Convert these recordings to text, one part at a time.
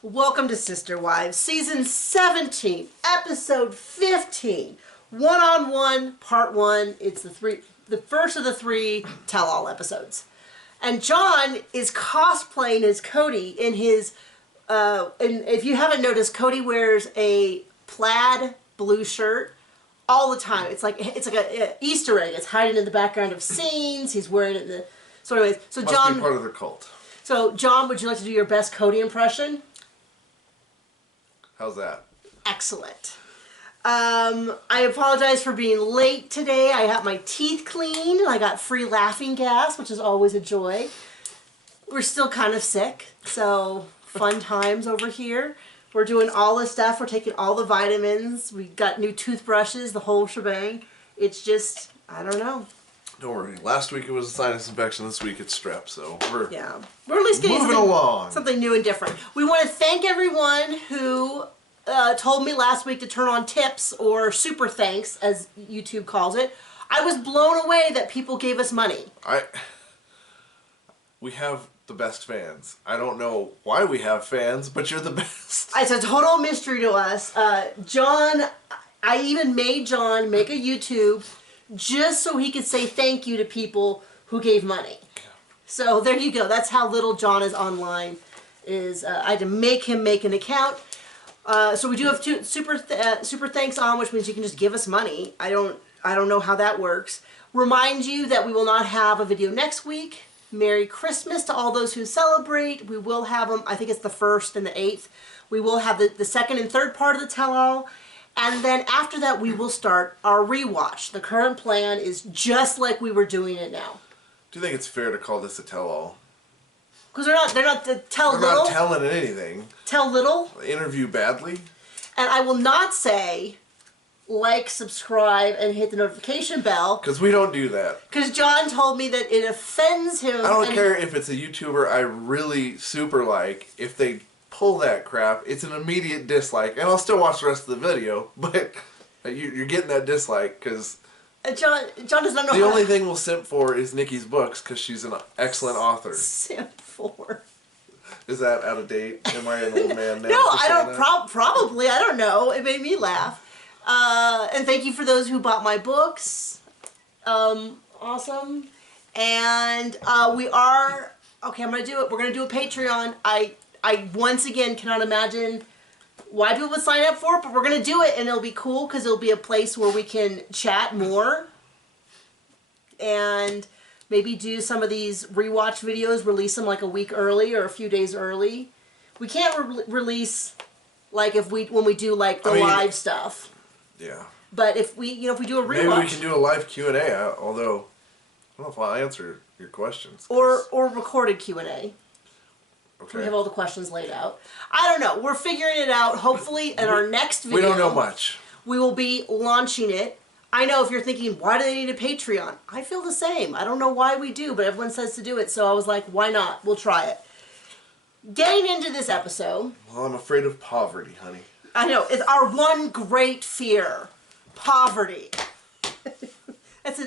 Welcome to Sister Wives, Season 17, Episode 15, One-on-One, Part 1. It's the first of the 3 tell-all episodes. And John is cosplaying as Cody in his, and if you haven't noticed, Cody wears a plaid blue shirt all the time. It's like an Easter egg. It's hiding in the background of scenes. He's wearing it in the... So anyways, so Must John... be part of the cult. So, John, would you like to do your best Cody impression? How's that? Excellent. I apologize for being late today. I got my teeth cleaned and I got free laughing gas, which is always a joy. We're still kind of sick, so fun times over here. We're doing all this stuff. We're taking all the vitamins. We got new toothbrushes, the whole shebang. It's just, I don't know. Don't worry. Last week it was a sinus infection. This week it's strep. So we're at least getting something new and different. We want to thank everyone who told me last week to turn on tips or super thanks, as YouTube calls it. I was blown away that people gave us money. We have the best fans. I don't know why we have fans, but you're the best. It's a total mystery to us. John, I even made John make a YouTube just so he could say thank you to people who gave money. So there you go. That's how little John is online. I had to make him make an account. So we do have super thanks on, which means you can just give us money. I don't know how that works. Remind you that we will not have a video next week. Merry Christmas to all those who celebrate. We will have them. I think it's the 1st and the 8th. We will have the 2nd and 3rd part of the tell-all. And then after that, we will start our rewatch. The current plan is just like we were doing it now. Do you think it's fair to call this a tell-all? Because they're not the tell They're little. not telling anything. Tell little. Interview badly. And I will not say like, subscribe, and hit the notification bell. Because we don't do that. Because John told me that it offends him. I don't care if it's a YouTuber I really super like. If they pull that crap, it's an immediate dislike. And I'll still watch the rest of the video, but you're getting that dislike because... John does not know the only thing we'll simp for is Nikki's books because she's an excellent author. Simp for? Is that out of date? Am I an old man now? No, I don't. Probably. I don't know. It made me laugh. And thank you for those who bought my books. Awesome. And we are... Okay, I'm going to do it. We're going to do a Patreon. I once again cannot imagine why people would sign up for it, but we're going to do it, and it'll be cool because it'll be a place where we can chat more and maybe do some of these rewatch videos, release them like a week early or a few days early. We can't release like when we do like the live stuff. Yeah. But if we do a rewatch, maybe we can do a live Q&A. Although I don't know if I'll answer your questions. Or recorded Q&A. Okay. We have all the questions laid out. I don't know. We're figuring it out. Hopefully, in our next video, we don't know much. We will be launching it. I know if you're thinking, why do they need a Patreon? I feel the same. I don't know why we do, but everyone says to do it, so I was like, why not? We'll try it. Getting into this episode... Well, I'm afraid of poverty, honey. I know. It's our one great fear. Poverty. That's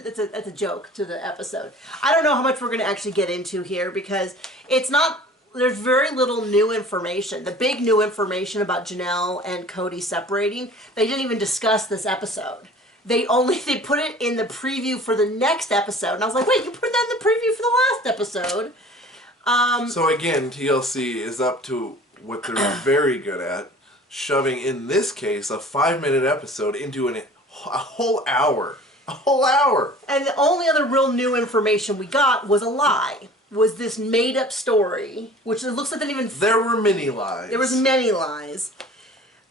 a joke to the episode. I don't know how much we're going to actually get into here because it's not... There's very little new information. The big new information about Janelle and Cody separating, they didn't even discuss this episode. They put it in the preview for the next episode. And I was like, wait, you put that in the preview for the last episode. So again, TLC is up to what they're very good at, shoving, in this case, a 5-minute episode into a whole hour. A whole hour! And the only other real new information we got was a lie. Was this made-up story, which it looks like There were many lies. There was many lies.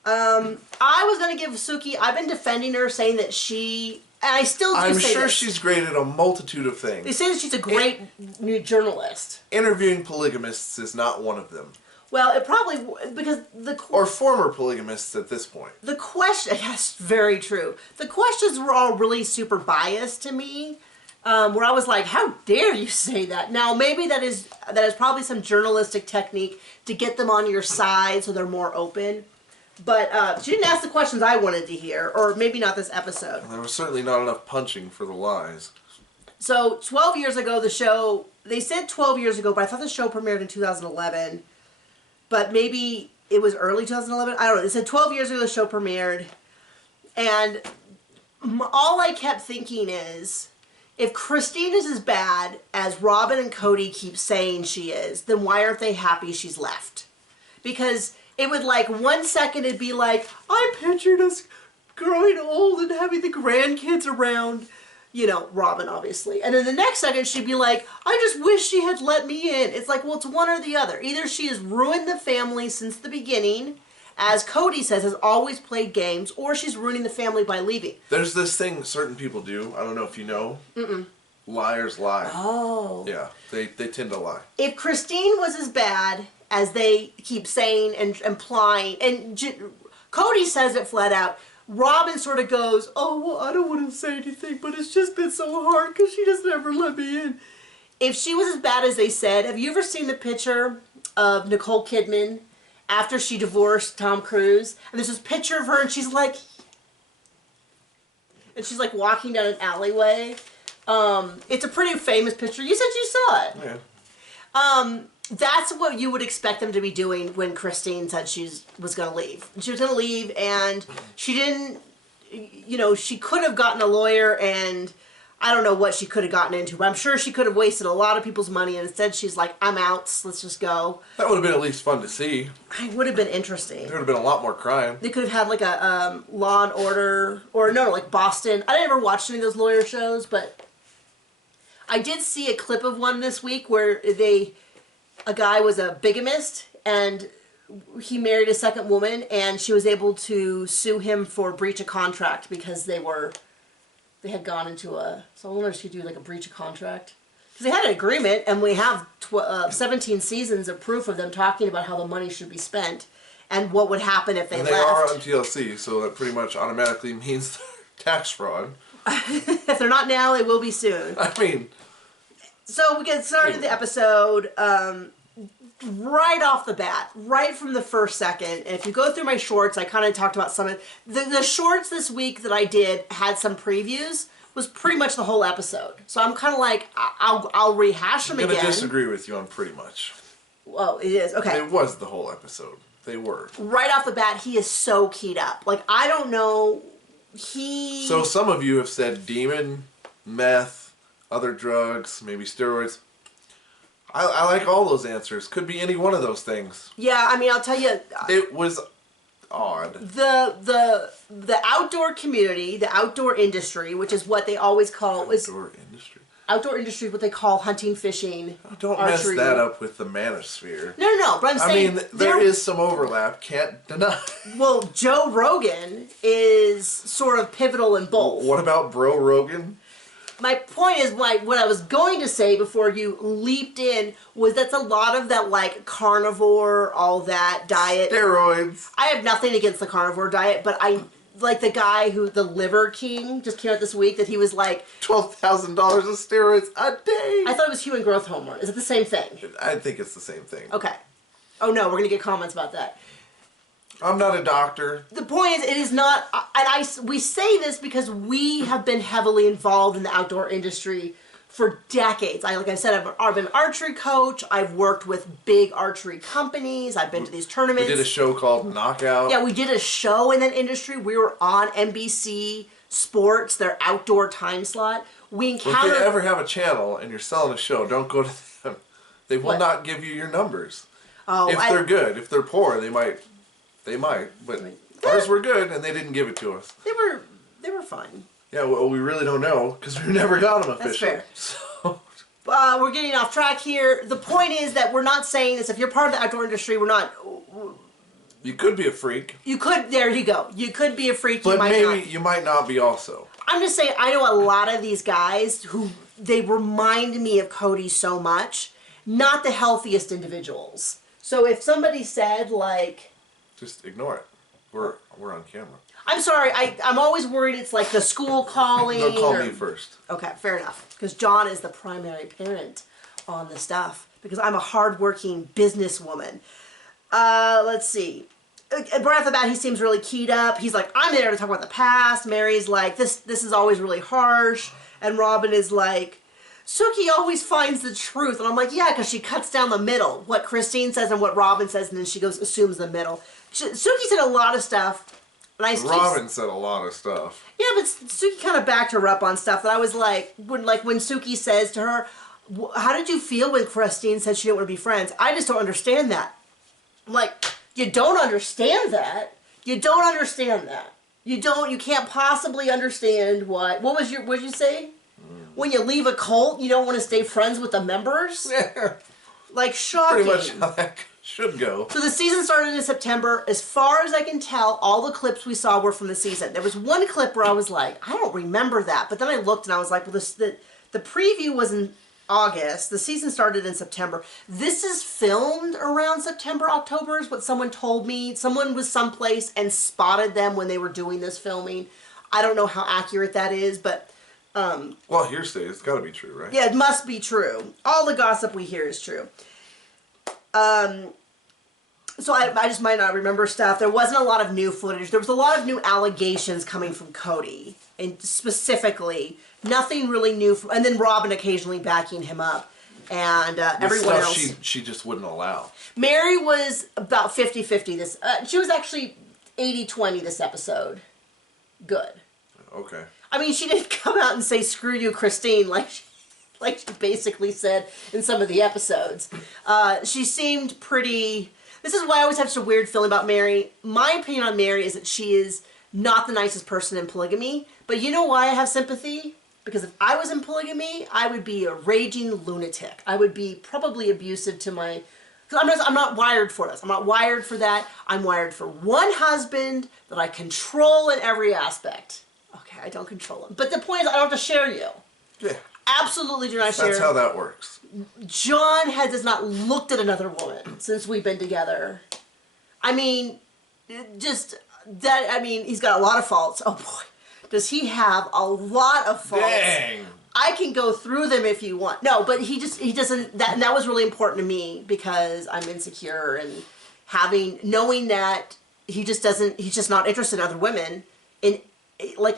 I was going to give Suki... I've been defending her, saying that she... And I still do I'm say sure this. She's great at a multitude of things. They say that she's a great new journalist. Interviewing polygamists is not one of them. Well, it probably... Because or former polygamists at this point. The question... Yes, very true. The questions were all really super biased to me. Where I was like, how dare you say that? Now, maybe that is probably some journalistic technique to get them on your side so they're more open. But she didn't ask the questions I wanted to hear, or maybe not this episode. There was certainly not enough punching for the lies. So, 12 years ago, the show... They said 12 years ago, but I thought the show premiered in 2011. But maybe it was early 2011. I don't know. It said 12 years ago the show premiered. And all I kept thinking is, if Christine is as bad as Robin and Cody keep saying she is, then why aren't they happy she's left? Because it would like 1 second it'd be like, I pictured us growing old and having the grandkids around. You know, Robin, obviously. And then the next second, she'd be like, I just wish she had let me in. It's like, well, it's one or the other. Either she has ruined the family since the beginning, as Cody says, has always played games, or she's ruining the family by leaving. There's this thing certain people do. I don't know if you know. Liars lie. Oh. Yeah, they tend to lie. If Christine was as bad as they keep saying and implying, and Cody says it flat out, Robin sort of goes, oh, well, I don't want to say anything, but it's just been so hard because she just never let me in. If she was as bad as they said, have you ever seen the picture of Nicole Kidman after she divorced Tom Cruise? And there's this picture of her and she's like walking down an alleyway. It's a pretty famous picture. You said you saw it. Yeah. That's what you would expect them to be doing when Christine said she was going to leave. She was going to leave, and she didn't, you know, she could have gotten a lawyer, and I don't know what she could have gotten into, but I'm sure she could have wasted a lot of people's money, and instead she's like, I'm out, let's just go. That would have been at least fun to see. It would have been interesting. There would have been a lot more crime. They could have had like a Law and Order, or no, like Boston. I didn't ever watch any of those lawyer shows, but I did see a clip of one this week where a guy was a bigamist, and he married a second woman, and she was able to sue him for breach of contract because they had gone into so I wonder if she'd do like a breach of contract. Because they had an agreement, and we have 17 seasons of proof of them talking about how the money should be spent, and what would happen if they left. And they are on TLC, so that pretty much automatically means tax fraud. If they're not now, they will be soon. I mean... So we get started the episode right off the bat, right from the first second. And if you go through my shorts, I kind of talked about some of the shorts this week that I did had some previews. Was pretty much the whole episode. So I'm kind of like, I'll rehash them again. I'm going to disagree with you on pretty much. Well, it is. Okay. It was the whole episode. They were. Right off the bat, he is so keyed up. Like, I don't know, So some of you have said demon, meth, other drugs, maybe steroids. I like all those answers. Could be any one of those things. Yeah, I mean, I'll tell you. It was odd. The outdoor community, the outdoor industry, which is what they always call outdoor industry is what they call hunting, fishing, don't archery. mess that up with the manosphere. No, but I'm saying... I mean, there is some overlap, can't deny. Well, Joe Rogan is sort of pivotal in both. What about Bro Rogan? My point is, what I was going to say before you leaped in was that's a lot of that, like, carnivore, all that diet. Steroids. I have nothing against the carnivore diet, but I... Like the guy who, the Liver King, just came out this week, that he was like... $12,000 of steroids a day! I thought it was human growth hormone. Is it the same thing? I think it's the same thing. Okay. Oh no, we're going to get comments about that. I'm not a doctor. The point is, it is not... And we say this because we have been heavily involved in the outdoor industry for decades. Like I said, I've been an archery coach. I've worked with big archery companies. I've been to these tournaments. We did a show called Knockout. Yeah, we did a show in that industry. We were on NBC Sports, their outdoor time slot. We encountered... If they ever have a channel and you're selling a show, don't go to them. They will not give you your numbers. Oh, if they're good. If they're poor, they might. But ours were good, and they didn't give it to us. They were fun. Yeah, well, we really don't know, because we've never got them officially. That's fair. So. We're getting off track here. The point is that we're not saying this. If you're part of the outdoor industry, we're not... You could be a freak. You could... There you go. You could be a freak. But maybe you might not be also. I'm just saying, I know a lot of these guys who... They remind me of Cody so much. Not the healthiest individuals. So if somebody said, like... Just ignore it. We're on camera. I'm sorry, I'm always worried it's like the school calling. They'll call me first. Okay, fair enough. Because John is the primary parent on the stuff. Because I'm a hardworking businesswoman. Let's see. Right off the bat, he seems really keyed up. He's like, I'm there to talk about the past. Mary's like, this is always really harsh. And Robin is like, Suki always finds the truth. And I'm like, yeah, because she cuts down the middle. What Christine says and what Robin says, and then she assumes the middle. Suki said a lot of stuff. And Robin said a lot of stuff. Yeah, but Suki kind of backed her up on stuff that I was like, when Suki says to her, how did you feel when Christine said she didn't want to be friends? I just don't understand that. I'm like, you don't understand that? You don't understand that. You can't possibly understand what'd you say? When you leave a cult, you don't want to stay friends with the members? Yeah. Like, shocking. Pretty much how that should go. So the season started in September. As far as I can tell, all the clips we saw were from the season. There was one clip where I was like, I don't remember that. But then I looked and I was like, well, the preview was in August. The season started in September. This is filmed around September, October is what someone told me. Someone was someplace and spotted them when they were doing this filming. I don't know how accurate that is, but... well, hearsay. It's got to be true, right? Yeah, it must be true. All the gossip we hear is true. So I just might not remember stuff. There wasn't a lot of new footage. There was a lot of new allegations coming from Cody. And specifically, nothing really new. And then Robin occasionally backing him up. And everyone stuff else. she just wouldn't allow. Mary was about 50-50. She was actually 80-20 this episode. Good. Okay. I mean, she didn't come out and say, screw you, Christine, like she basically said in some of the episodes. She seemed pretty... This is why I always have such a weird feeling about Mary. My opinion on Mary is that she is not the nicest person in polygamy. But you know why I have sympathy? Because if I was in polygamy, I would be a raging lunatic. I would be probably abusive to my... Because I'm not wired for this. I'm not wired for that. I'm wired for one husband that I control in every aspect. Okay, I don't control him. But the point is, I don't have to share you. Yeah. Absolutely do not share. That's how that works. John has not looked at another woman since we've been together. I mean, he's got a lot of faults. Oh boy, does he have a lot of faults. Dang. I can go through them if you want. No, but he doesn't, and that was really important to me because I'm insecure and knowing that he's just not interested in other women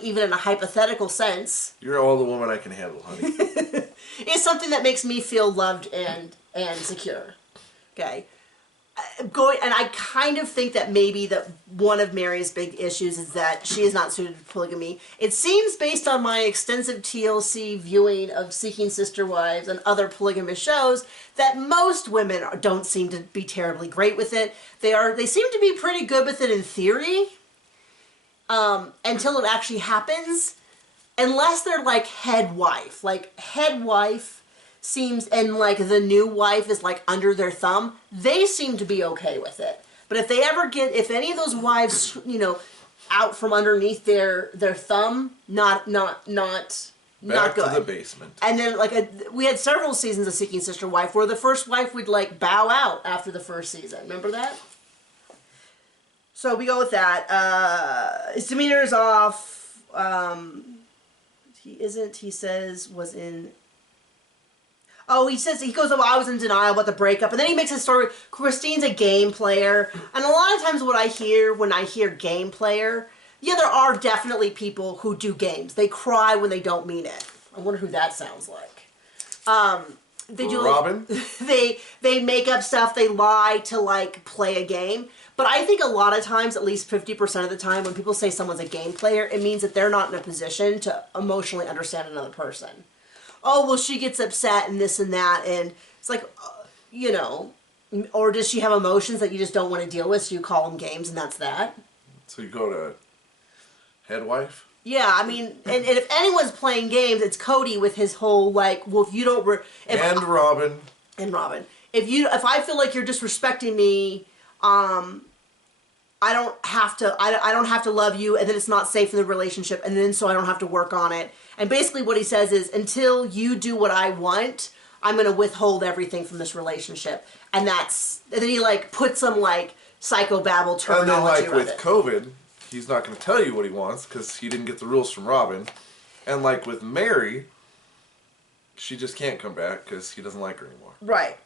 even in a hypothetical sense. You're all the woman I can handle, honey. It's something that makes me feel loved and secure. Okay. And I kind of think that maybe that one of Mary's big issues is that she is not suited for polygamy. It seems, based on my extensive TLC viewing of Seeking Sister Wives and other polygamous shows, that most women don't seem to be terribly great with it. They seem to be pretty good with it in theory. Until it actually happens, unless they're like head wife. Like head wife seems, and like the new wife is like under their thumb, they seem to be okay with it. But if any of those wives, out from underneath their thumb, not Back good. to the basement. And then we had several seasons of Seeking Sister Wife where the first wife would like bow out after the first season. Remember that? So we go with that. His demeanor is off. He says, was in... Oh, he goes, I was in denial about the breakup. And then he makes a story, Christine's a game player. And a lot of times what I hear when I hear game player, yeah, there are definitely people who do games. They cry when they don't mean it. I wonder who that sounds like. They do Robin? They make up stuff, they lie to play a game. But I think a lot of times, at least 50% of the time, when people say someone's a game player, it means that they're not in a position to emotionally understand another person. Oh, well, she gets upset and this and that, and it's like, or does she have emotions that you just don't want to deal with, so you call them games, and that's that? So you go to head wife? Yeah, I mean, and if anyone's playing games, it's Cody with his whole, well, if you don't... Robin. And Robin. If I feel like you're disrespecting me... I don't have to love you, and then it's not safe in the relationship, and then so I don't have to work on it. And basically what he says is, until you do what I want, I'm going to withhold everything from this relationship. And then he puts some psychobabble terminology and then with COVID, he's not going to tell you what he wants because he didn't get the rules from Robin. And with Mary, she just can't come back because he doesn't like her anymore. Right.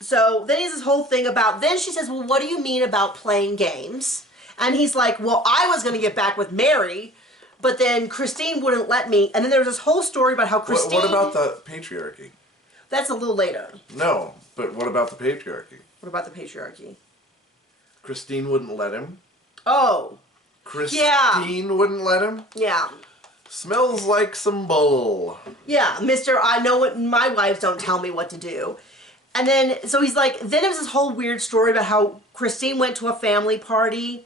So then he has this whole thing about, then she says, well, what do you mean about playing games? And he's like, well, I was going to get back with Mary, But then Christine wouldn't let me. And then there was this whole story about how Christine... What about the patriarchy? That's a little later. No, but what about the patriarchy? What about the patriarchy? Christine wouldn't let him. Oh. Christine wouldn't let him? Yeah. Smells like some bull. Yeah, Mr. I know what my wives don't tell me what to do. And then, so he's like, then it was this whole weird story about how Christine went to a family party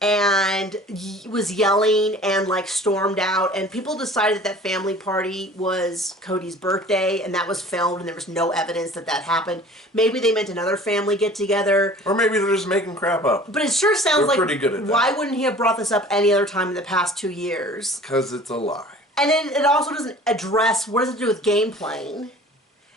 and was yelling and like stormed out, and people decided that family party was Cody's birthday, and that was filmed, and there was no evidence that that happened. Maybe they meant another family get together, or maybe they're just making crap up. But it sure sounds like, pretty good at that. Why wouldn't he have brought this up any other time in the past 2 years? Because it's a lie. And then it also doesn't address what does it do with game playing.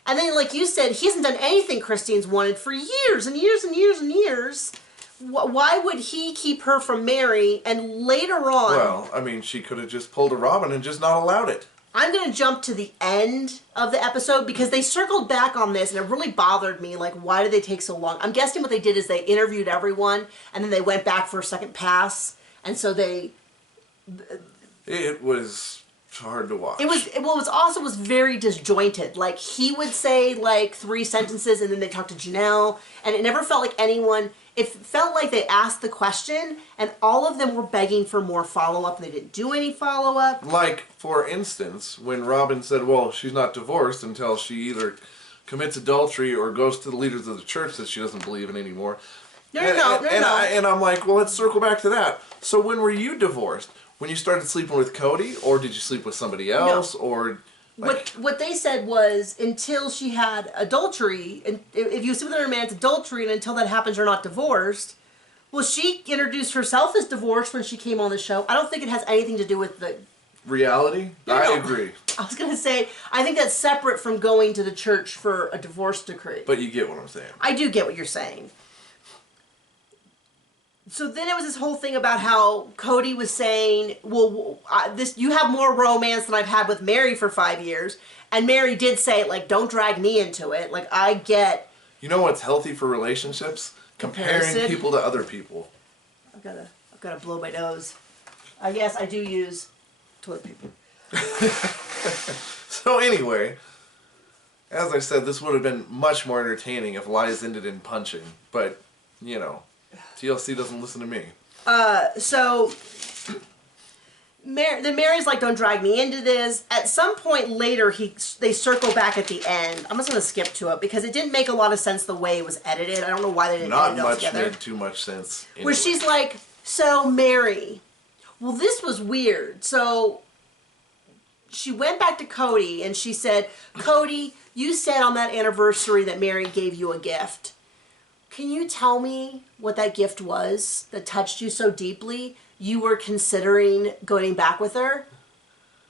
And then, like you said, he hasn't done anything Christine's wanted for years and years and years and years. Why would he keep her from Mary? And later on... Well, I mean, she could have just pulled a Robin and just not allowed it. I'm going to jump to the end of the episode because they circled back on this and it really bothered me. Like, why did they take so long? I'm guessing what they did is they interviewed everyone and then they went back for a second pass. And so they... It was hard to watch. It was also very disjointed. Like, he would say like 3 sentences and then they talked to Janelle, and it never felt like anyone... It felt like they asked the question and all of them were begging for more follow-up and they didn't do any follow-up. Like, for instance, when Robin said, well, she's not divorced until she either commits adultery or goes to the leaders of the church that she doesn't believe in anymore. No. And I'm like, well, let's circle back to that. So when were you divorced? When you started sleeping with Cody, or did you sleep with somebody else, or... Like, what they said was until she had adultery, and if you sleep with another man, it's adultery, and until that happens, you're not divorced. Well, she introduced herself as divorced when she came on the show. I don't think it has anything to do with the... Reality? No. I agree. I was going to say, I think that's separate from going to the church for a divorce decree. But you get what I'm saying. I do get what you're saying. So then it was this whole thing about how Cody was saying, well, you have more romance than I've had with Mary for 5 years. And Mary did say, like, don't drag me into it. Like, I get... You know what's healthy for relationships? Comparing people to other people. I've got to blow my nose. I guess I do use toilet paper. So anyway, as I said, this would have been much more entertaining if lies ended in punching. But, you know... TLC doesn't listen to me. So then Mary's like, don't drag me into this. At some point later, they circle back at the end. I'm just going to skip to it because it didn't make a lot of sense the way it was edited. I don't know why they didn't edit it all together. Not much made too much sense. Anyway. Where she's like, so Mary, well, this was weird. So she went back to Cody and she said, Cody, you said on that anniversary that Mary gave you a gift. Can you tell me what that gift was that touched you so deeply you were considering going back with her?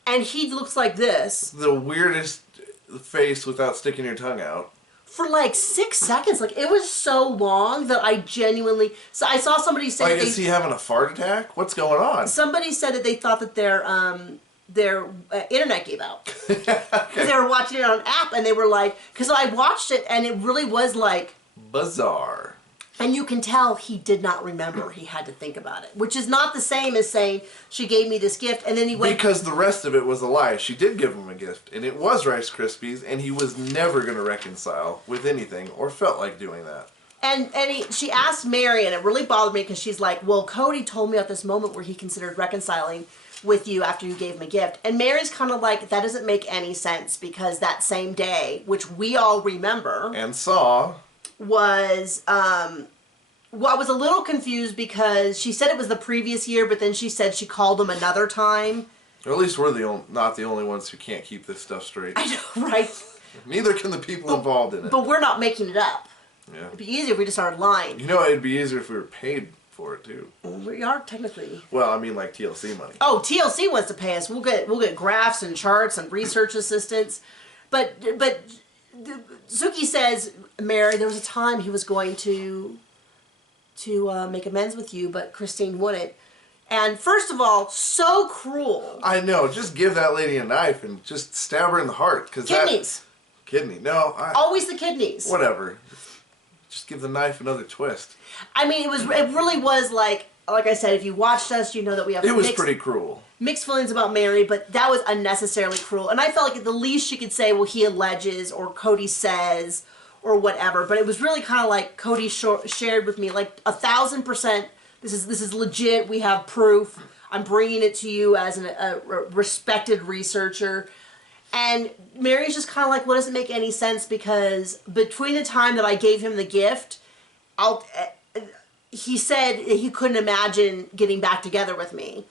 And he looks like this. The weirdest face without sticking your tongue out. For like 6 seconds. Like, it was so long that I genuinely... So I saw somebody say... Like, is he having a fart attack? What's going on? Somebody said that they thought that their internet gave out. Okay. They were watching it on an app and they were like... Because I watched it and it really was like... Bizarre. And you can tell he did not remember. He had to think about it. Which is not the same as saying, she gave me this gift, and then he went... Because the rest of it was a lie. She did give him a gift, and it was Rice Krispies, and he was never going to reconcile with anything, or felt like doing that. And she asked Mary, and it really bothered me, because she's like, well, Cody told me at this moment where he considered reconciling with you after you gave him a gift. And Mary's kind of like, that doesn't make any sense, because that same day, which we all remember... And saw... was, well, I was a little confused because she said it was the previous year, but then she said she called him another time. Or at least we're not the only ones who can't keep this stuff straight. I know, right? Neither can the people involved in it. But we're not making it up. Yeah. It'd be easier if we just started lying. You know, it'd be easier if we were paid for it, too. We are, technically. Well, I mean, like TLC money. Oh, TLC wants to pay us. We'll get graphs and charts and research assistants. But Suki says, Mary, there was a time he was going to make amends with you, but Christine wouldn't. And first of all, so cruel. I know. Just give that lady a knife and just stab her in the heart. Kidneys. Kidney. No. Always the kidneys. Whatever. Just give the knife another twist. I mean, it really was like, like I said, if you watched us, you know that we have It was pretty cruel. Mixed feelings about Mary, but that was unnecessarily cruel. And I felt like the least she could say, well, he alleges, or Cody says, or whatever. But it was really kind of like Cody shared with me, like 1,000%, this is legit, we have proof. I'm bringing it to you as a respected researcher. And Mary's just kind of like, well, doesn't make any sense because between the time that I gave him the gift, he said he couldn't imagine getting back together with me.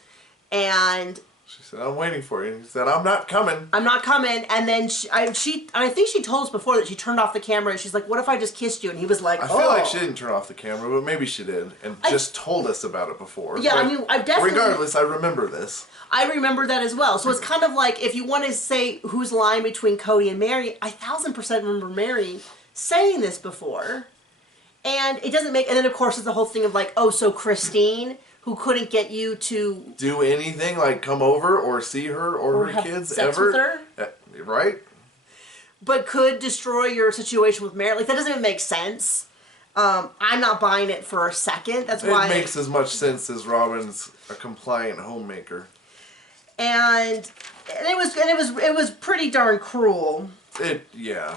And she said, I'm waiting for you. And he said, I'm not coming. I'm not coming. And then I think she told us before that she turned off the camera and she's like, what if I just kissed you? And he was like, I feel like she didn't turn off the camera, but maybe she did. And just told us about it before. Yeah, but I mean, I definitely... regardless, I remember this. I remember that as well. So it's kind of like, if you want to say who's lying between Cody and Mary, I 1,000% remember Mary saying this before. And it doesn't make... And then, of course, it's the whole thing of like, oh, so Christine, who couldn't get you to... do anything, like come over or see her or her have kids sex ever. With her? Right? But could destroy your situation with Mary. Like, that doesn't even make sense. I'm not buying it for a second. That's why... It makes as much sense as Robin's a compliant homemaker. And it was pretty darn cruel. Yeah.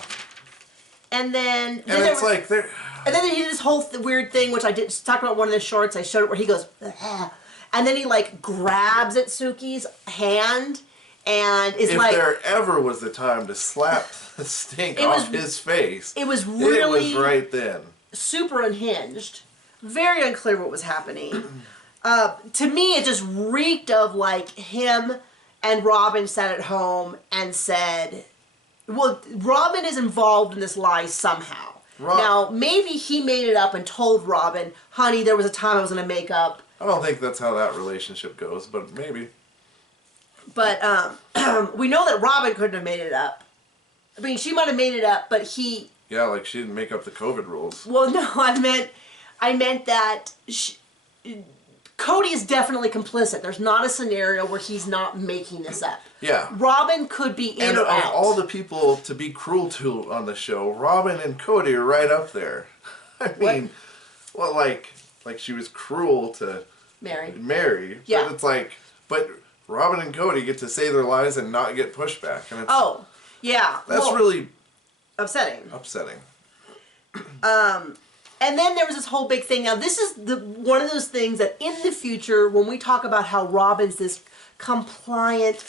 And then it's like they're... And then he did this whole weird thing, which I did talk about one of the shorts. I showed it where he goes, ah, and then he like grabs at Suki's hand and is like... If there ever was the time to slap the stink off his face, it was really... It was right then. Super unhinged. Very unclear what was happening. To me, it just reeked of like him and Robin sat at home and said, well, Robin is involved in this lie somehow. Now, maybe he made it up and told Robin, honey, there was a time I was going to make up. I don't think that's how that relationship goes, but maybe. But we know that Robin couldn't have made it up. I mean, she might have made it up, but he... Yeah, like she didn't make up the COVID rules. Well, no, I meant that Cody is definitely complicit. There's not a scenario where he's not making this up. Yeah. Robin could be in or out. And of all the people to be cruel to on the show, Robin and Cody are right up there. I mean, well, like she was cruel to Mary. Yeah. But it's like, but Robin and Cody get to say their lies and not get pushback. And it's, yeah. That's really... upsetting. And then there was this whole big thing. Now, this is one of those things that in the future, when we talk about how Robin's this compliant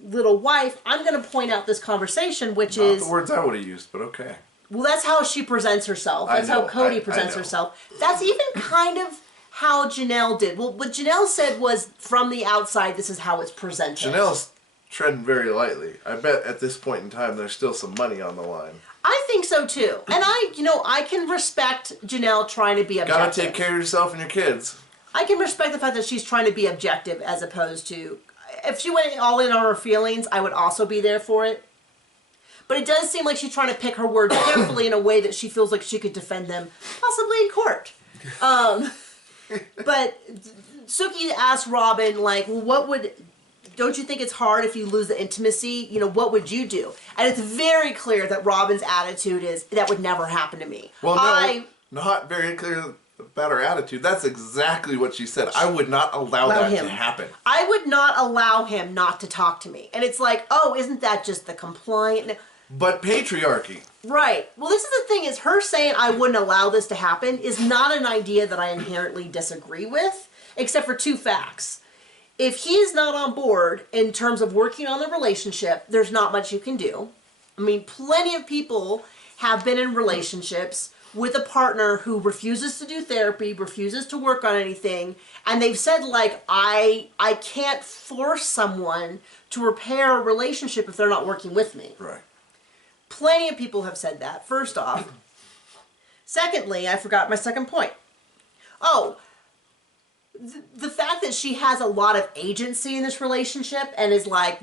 little wife, I'm going to point out this conversation, which is... Not the words I would have used, but okay. Well, that's how she presents herself. That's how Cody presents herself. That's even kind of how Janelle did. Well, what Janelle said was, from the outside, this is how it's presented. Janelle's treading very lightly. I bet at this point in time, there's still some money on the line. I think so too. And I can respect Janelle trying to be objective. Gotta take care of yourself and your kids. I can respect the fact that she's trying to be objective as opposed to... If she went all in on her feelings, I would also be there for it. But it does seem like she's trying to pick her words carefully in a way that she feels like she could defend them, possibly in court. But Suki asked Robin, like, well, what would... Don't you think it's hard if you lose the intimacy? You know, what would you do? And it's very clear that Robin's attitude is, that would never happen to me. Well, no, not very clear about her attitude. That's exactly what she said. I would not allow that to happen. I would not allow him not to talk to me. And it's like, oh, isn't that just the compliant... But patriarchy. Right. Well, this is the thing, is her saying I wouldn't allow this to happen is not an idea that I inherently disagree with, except for two facts. If he is not on board in terms of working on the relationship, there's not much you can do. I mean, plenty of people have been in relationships with a partner who refuses to do therapy, refuses to work on anything, and they've said, like, I can't force someone to repair a relationship if they're not working with me. Right. Plenty of people have said that, first off. Secondly, I forgot my second point. Oh, the fact that she has a lot of agency in this relationship and is like,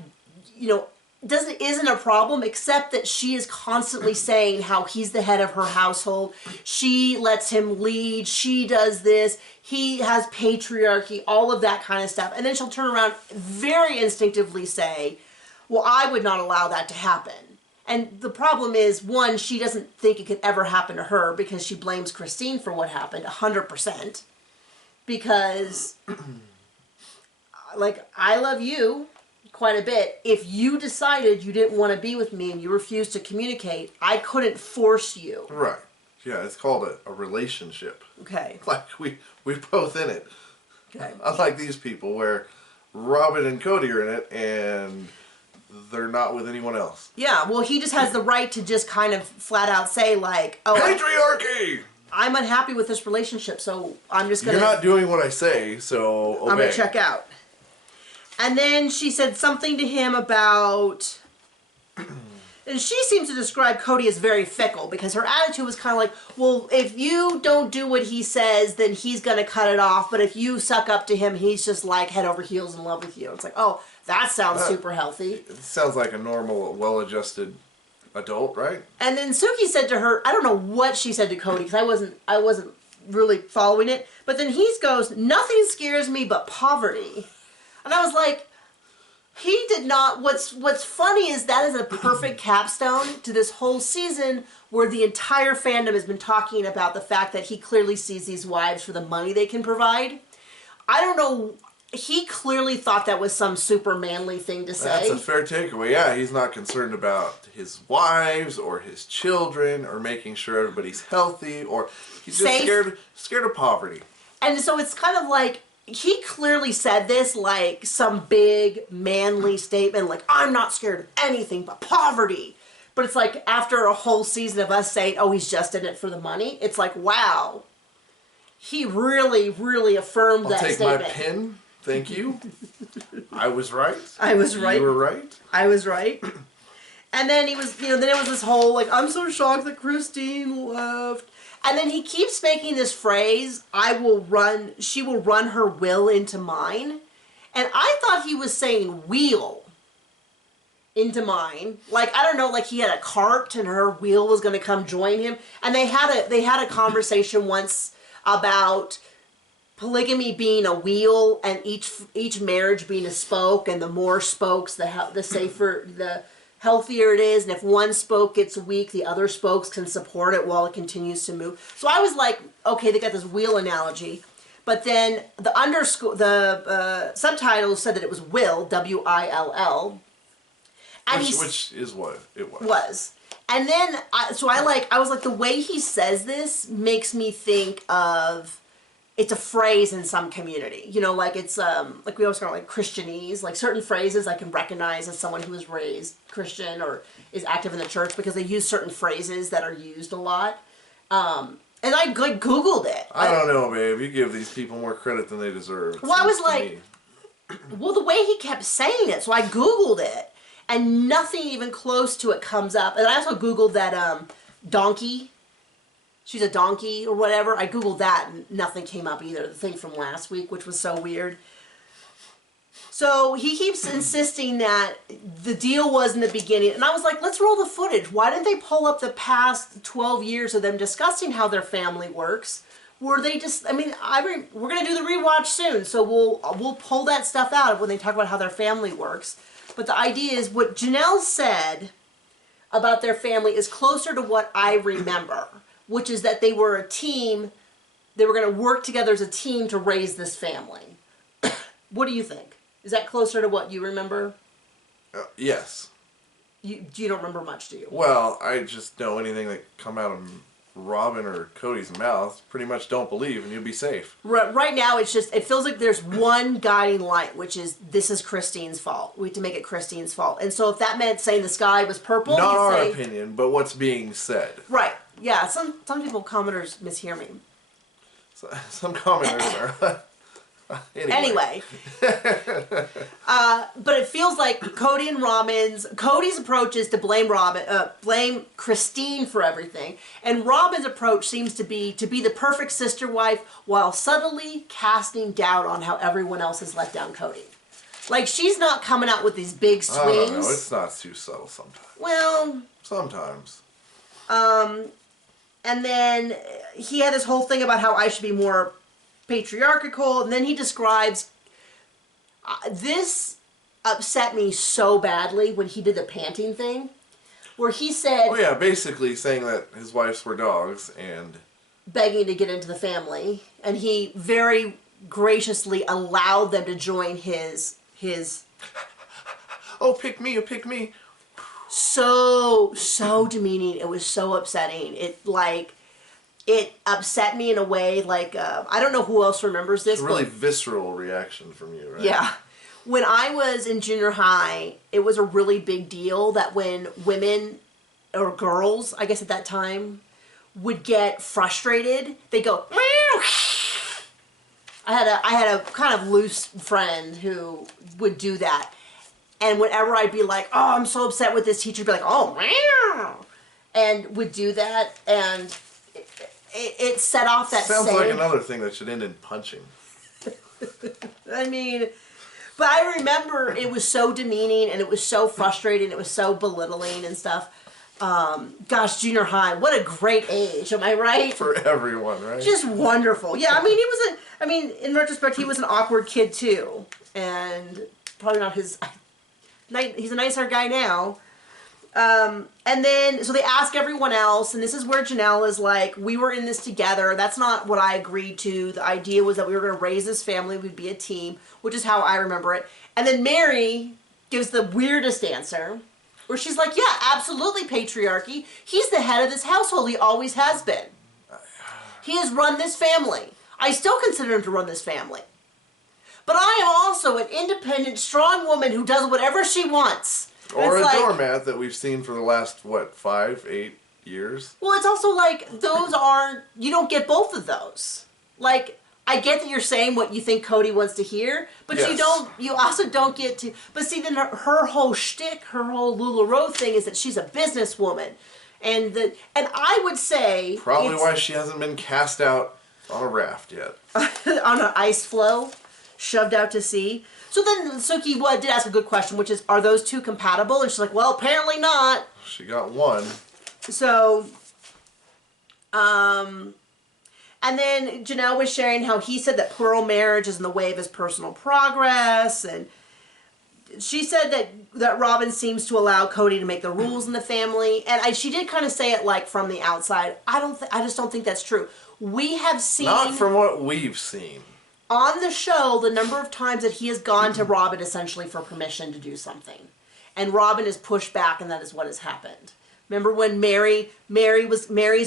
you know, isn't a problem, except that she is constantly saying how he's the head of her household. She lets him lead. She does this. He has patriarchy, all of that kind of stuff. And then she'll turn around very instinctively say, well, I would not allow that to happen. And the problem is, one, she doesn't think it could ever happen to her because she blames Christine for what happened 100%. because, like, I love you quite a bit. If you decided you didn't want to be with me and you refused to communicate, I couldn't force you. Right. Yeah, it's called a relationship. Okay. Like, we're both in it. Okay. Unlike these people where Robin and Cody are in it and they're not with anyone else. Yeah, well, he just has the right to just kind of flat out say, like, oh, Patriarchy! I'm unhappy with this relationship, so I'm just going to... You're not doing what I say, so obey. I'm going to check out. And then she said something to him about... And she seems to describe Cody as very fickle, because her attitude was kind of like, well, if you don't do what he says, then he's going to cut it off. But if you suck up to him, he's just like head over heels in love with you. It's like, oh, that sounds super healthy. It sounds like a normal, well-adjusted adult, right? And then Suki said to her, I don't know what she said to Cody, because I wasn't really following it. But then he goes, nothing scares me but poverty. And I was like... He did not. What's funny is that is a perfect capstone to this whole season where the entire fandom has been talking about the fact that he clearly sees these wives for the money they can provide. I don't know. He clearly thought that was some super manly thing to say. That's a fair takeaway. Yeah, he's not concerned about his wives or his children or making sure everybody's healthy, or he's just scared of poverty. And so it's kind of like... He clearly said this like some big manly statement, like, I'm not scared of anything but poverty. But it's like after a whole season of us saying, oh, he's just in it for the money, it's like, wow. He really, really affirmed that statement. I'll take my pin. Thank you. I was right. I was right. You were right. I was right. And then he was, then it was this whole, like, I'm so shocked that Christine left. And then he keeps making this phrase, she will run her will into mine. And I thought he was saying wheel into mine. Like, I don't know, like he had a cart and her wheel was going to come join him. And they had a conversation once about polygamy being a wheel and each marriage being a spoke, and the more spokes, the safer, the healthier it is, and if one spoke gets weak, the other spokes can support it while it continues to move. So I was like, okay, they got this wheel analogy, but then the subtitles said that it was will, W-I-L-L, and which is what it was. Was, and then I was like, the way he says this makes me think of. It's a phrase in some community, like it's, like we always call it like Christianese, like certain phrases I can recognize as someone who was raised Christian or is active in the church because they use certain phrases that are used a lot. And I Googled it. I don't know, babe. You give these people more credit than they deserve. Well, I was like, well, the way he kept saying it, so I Googled it, and nothing even close to it comes up. And I also Googled that, donkey. She's a donkey or whatever. I Googled that and nothing came up either. The thing from last week, which was so weird. So he keeps insisting that the deal was in the beginning. And I was like, let's roll the footage. Why didn't they pull up the past 12 years of them discussing how their family works? Were they just, we're going to do the rewatch soon. So we'll pull that stuff out when they talk about how their family works. But the idea is what Janelle said about their family is closer to what I remember, which is that they were a team. They were going to work together as a team to raise this family. What do you think? Is that closer to what you remember? Yes. You don't remember much, do you? Well, I just know anything that come out of Robin or Cody's mouth, pretty much don't believe, and you'll be safe. Right now, it feels like there's one guiding light, which is this is Christine's fault. We have to make it Christine's fault. And so if that meant saying the sky was purple, not our opinion, but what's being said. Right. Yeah. Some people, commenters, mishear me. Some commenters are. Anyway. But it feels like Cody's approach is to blame Christine for everything, and Robin's approach seems to be the perfect sister wife while subtly casting doubt on how everyone else has let down Cody. Like, she's not coming out with these big swings. I don't know. It's not too subtle sometimes. Well, sometimes. And then he had this whole thing about how I should be more patriarchal, and then he describes this upset me so badly when he did the panting thing, where he said, oh yeah, basically saying that his wives were dogs and begging to get into the family, and he very graciously allowed them to join his Oh, pick me, pick me. so demeaning. It was so upsetting. It upset me in a way like I don't know who else remembers this. It's a really but, visceral reaction from you, right? yeah. When I was in junior high, it was a really big deal that when women or girls, I guess at that time, would get frustrated, they go. Meow. I had a kind of loose friend who would do that, and whenever I'd be like, "Oh, I'm so upset with this teacher," be like, "Oh, meow," and would do that, and it set off that. Sounds like another thing that should end in punching. I mean, but I remember it was so demeaning and it was so frustrating. It was so belittling and stuff. Gosh, junior high, what a great age, am I right? For everyone, right? Just wonderful. Yeah, I mean, in retrospect, he was an awkward kid too. And probably not his, he's a nicer guy now. And then, so they ask everyone else, and this is where Janelle is like, we were in this together. That's not what I agreed to. The idea was that we were going to raise this family. We'd be a team, which is how I remember it. And then Mary gives the weirdest answer, where she's like, yeah, absolutely patriarchy. He's the head of this household. He always has been. He has run this family. I still consider him to run this family. But I am also an independent, strong woman who does whatever she wants. Or a doormat that we've seen for the last, what, 5, 8 years? Well, it's also like, those aren't, you don't get both of those. Like, I get that you're saying what you think Cody wants to hear, but yes. you also don't get to, but see, then her whole shtick, her whole LuLaRoe thing is that she's a businesswoman. And I would say... Probably why she hasn't been cast out on a raft yet. On an ice floe, shoved out to sea. So then Suki did ask a good question, which is, are those two compatible? And she's like, well, apparently not. She got one. So, and then Janelle was sharing how he said that plural marriage is in the way of his personal progress, and she said that Robin seems to allow Cody to make the rules in the family, and she did kind of say it like from the outside. I just don't think that's true. We have seen... Not from what we've seen. On the show, the number of times that he has gone to Robin essentially for permission to do something. And Robin has pushed back, and that is what has happened. Remember when Mary's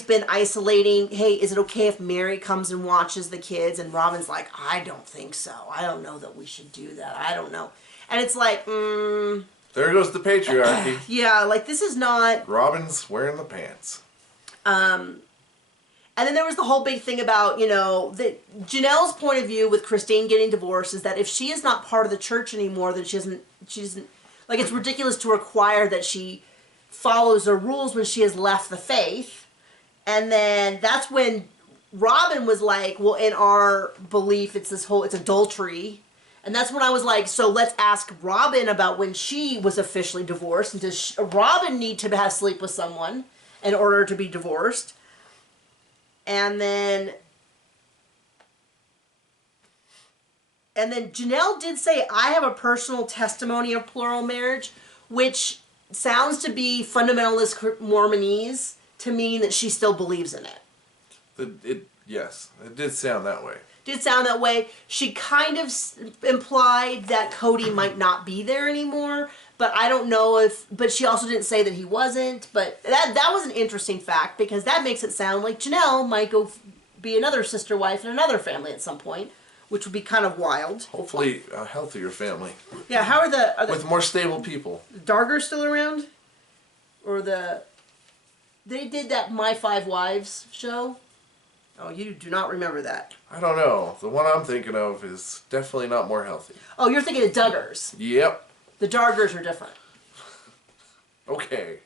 been isolating, hey, is it okay if Mary comes and watches the kids? And Robin's like, I don't think so. I don't know that we should do that. I don't know. And it's like, There goes the patriarchy. Yeah, like this is not... Robin's wearing the pants. And then there was the whole big thing about, Janelle's point of view with Christine getting divorced is that if she is not part of the church anymore, then she doesn't, like, it's ridiculous to require that she follows the rules when she has left the faith. And then that's when Robin was like, well, in our belief, it's adultery. And that's when I was like, so let's ask Robin about when she was officially divorced. And does Robin need to have sleep with someone in order to be divorced? And then Janelle did say, I have a personal testimony of plural marriage, which sounds to be fundamentalist Mormonese to mean that she still believes in it. Yes, it did sound that way. Did sound that way. She kind of implied that Cody might not be there anymore, but I don't know but she also didn't say that he wasn't, but that was an interesting fact, because that makes it sound like Janelle might go be another sister wife in another family at some point, which would be kind of wild. Hopefully a healthier family. Yeah, how are the with more stable people. Dargers still around? Or they did that My Five Wives show? Oh, you do not remember that. I don't know. The one I'm thinking of is definitely not more healthy. Oh, you're thinking of Duggars. Yep. The Dargers are different. Okay.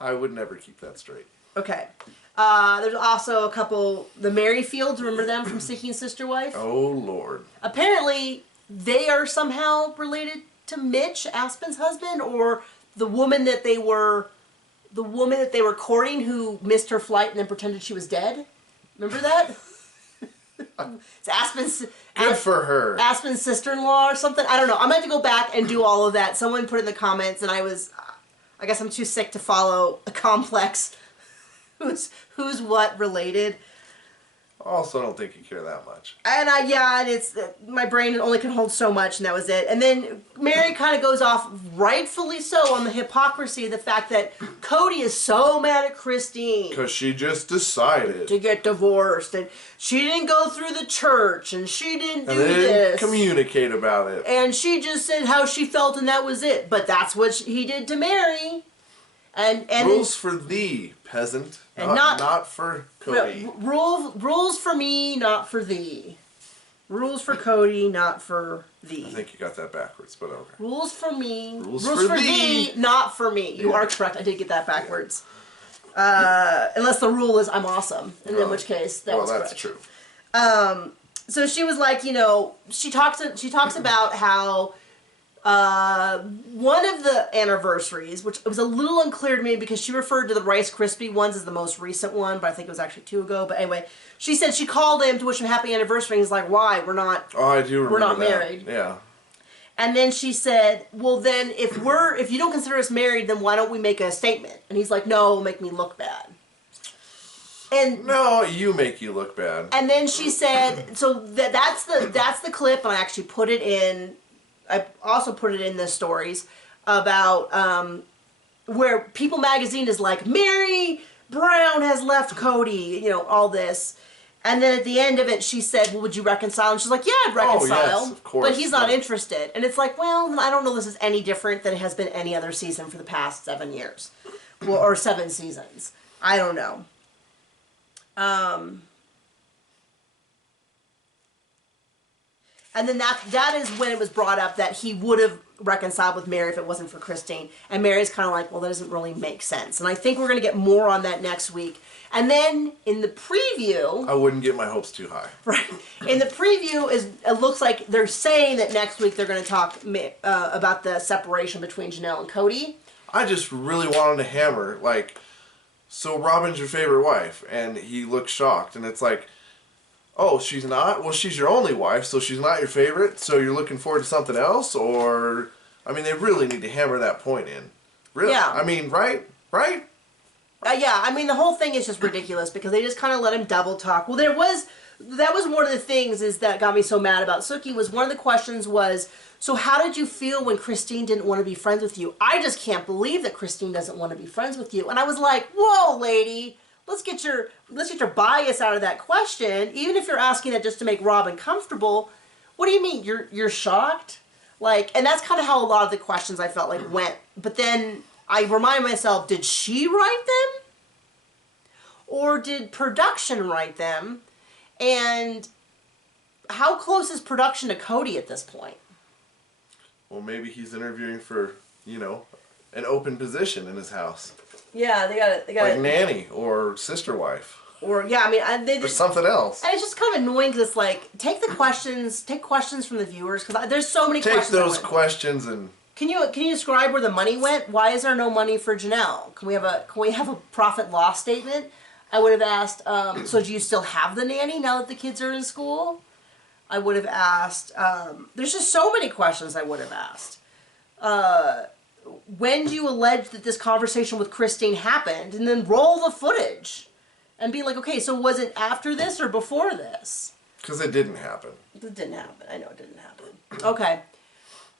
I would never keep that straight. Okay. There's also a couple, the Merrifields, remember them from Seeking Sister Wife? Oh, Lord. Apparently, they are somehow related to Mitch, Aspen's husband, or the woman that they were courting who missed her flight and then pretended she was dead. Remember that? It's Aspen's... Good for her. Aspen's sister-in-law or something. I don't know. I'm going to have to go back and do all of that. Someone put in the comments, and I guess I'm too sick to follow a complex who's what related. Also, I don't think you care that much. And and it's my brain only can hold so much, and that was it. And then Mary kind of goes off, rightfully so, on the hypocrisy of the fact that Cody is so mad at Christine Because she just decided. to get divorced, and she didn't go through the church, and she didn't do And they didn't this, communicate about it. and she just said how she felt, and that was it. But that's what he did to Mary. And Rules for thee, peasant. And not for Cody. Rules for me, not for thee. Rules for Cody, not for thee. I think you got that backwards, but okay. Rules for me. Rules for thee, not for me. You are correct. I did get that backwards. Unless the rule is I'm awesome, and in which case that was correct. Well, that's true. So she was like, she talks about how one of the anniversaries, which was a little unclear to me because she referred to the Rice Krispie ones as the most recent one, but I think it was actually 2 ago. But anyway, she said she called him to wish him happy anniversary. And he's like, "Why? We're not. Oh, I do remember We're not that. married." Yeah. And then she said, "Well, then if you don't consider us married, then why don't we make a statement?" And he's like, "No, it'll make me look bad." And no, you make you look bad. And then she said, so that's the clip, and I actually put it in. I also put it in the stories about where People Magazine is like, Mary Brown has left Cody, all this. And then at the end of it, she said, well, would you reconcile? And she's like, yeah, I'd reconcile. Oh, yes, of course. But he's not interested. And it's like, well, I don't know this is any different than it has been any other season for the past 7 years. Well, or 7 seasons. I don't know. And then that is when it was brought up that he would have reconciled with Mary if it wasn't for Christine. And Mary's kind of like, well, that doesn't really make sense. And I think we're going to get more on that next week. And then in the preview... I wouldn't get my hopes too high. Right. In the preview, it looks like they're saying that next week they're going to talk about the separation between Janelle and Cody. I just really wanted to hammer, so Robin's your favorite wife. And he looks shocked. And it's like... Oh, she's not? Well, she's your only wife, so she's not your favorite, so you're looking forward to something else? Or, I mean, they really need to hammer that point in. Really? Yeah. I mean, right? Right? Yeah, I mean, the whole thing is just ridiculous because they just kind of let him double talk. Well, that was one of the things that got me so mad about Sookie was one of the questions was, so how did you feel when Christine didn't want to be friends with you? I just can't believe that Christine doesn't want to be friends with you. And I was like, whoa, lady. Let's get your bias out of that question. Even if you're asking that just to make Robin comfortable, what do you mean? You're shocked? And that's kind of how a lot of the questions I felt like went. But then I remind myself, did she write them? Or did production write them? And how close is production to Cody at this point? Well, maybe he's interviewing for, an open position in his house. Yeah, they got it. Like nanny or sister wife. Or yeah, I mean, or something else. And it's just kind of annoying because it's like take questions from the viewers because there's so many questions. Take those questions and. Can you describe where the money went? Why is there no money for Janelle? Can we have a profit loss statement? I would have asked. So do you still have the nanny now that the kids are in school? I would have asked. There's just so many questions I would have asked. When do you allege that this conversation with Christine happened? And then roll the footage. And be like, okay, so was it after this or before this? Because it didn't happen. It didn't happen. I know it didn't happen. Okay.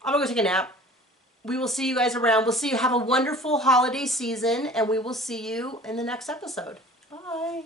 I'm going to go take a nap. We will see you guys around. We'll see you. Have a wonderful holiday season. And we will see you in the next episode. Bye.